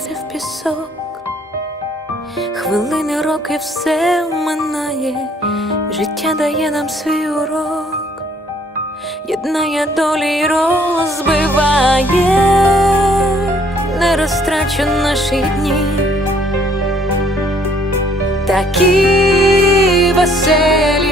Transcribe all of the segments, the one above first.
згортається в пісок, хвилини, роки все минає, життя дає нам свій урок, єднає долі й розбиває, не розтрачу наші дні, такі веселі.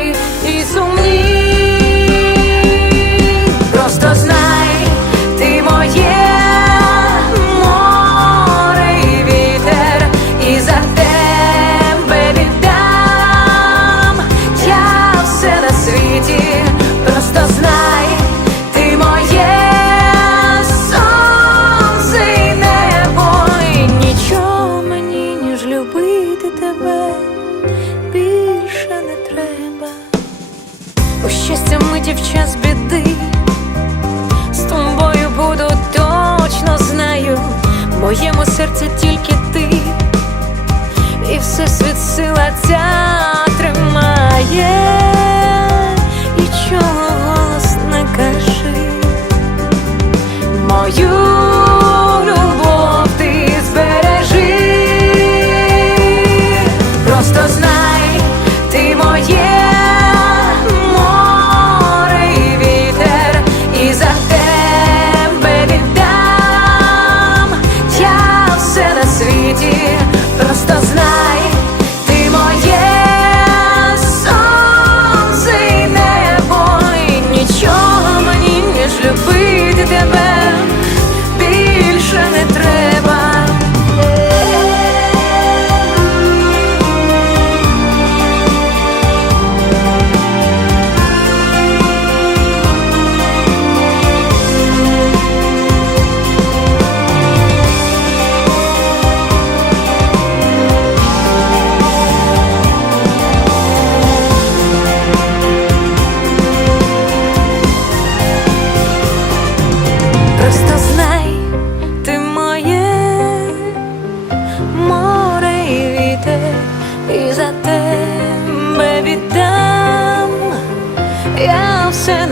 щастя митів час біди.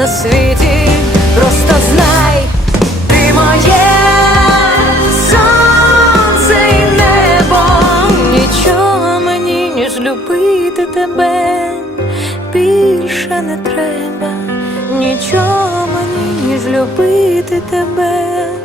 на світі, просто знай, ти моє сонце і небо, нічого мені, ніж любити тебе, більше не треба, нічого мені, ніж любити тебе.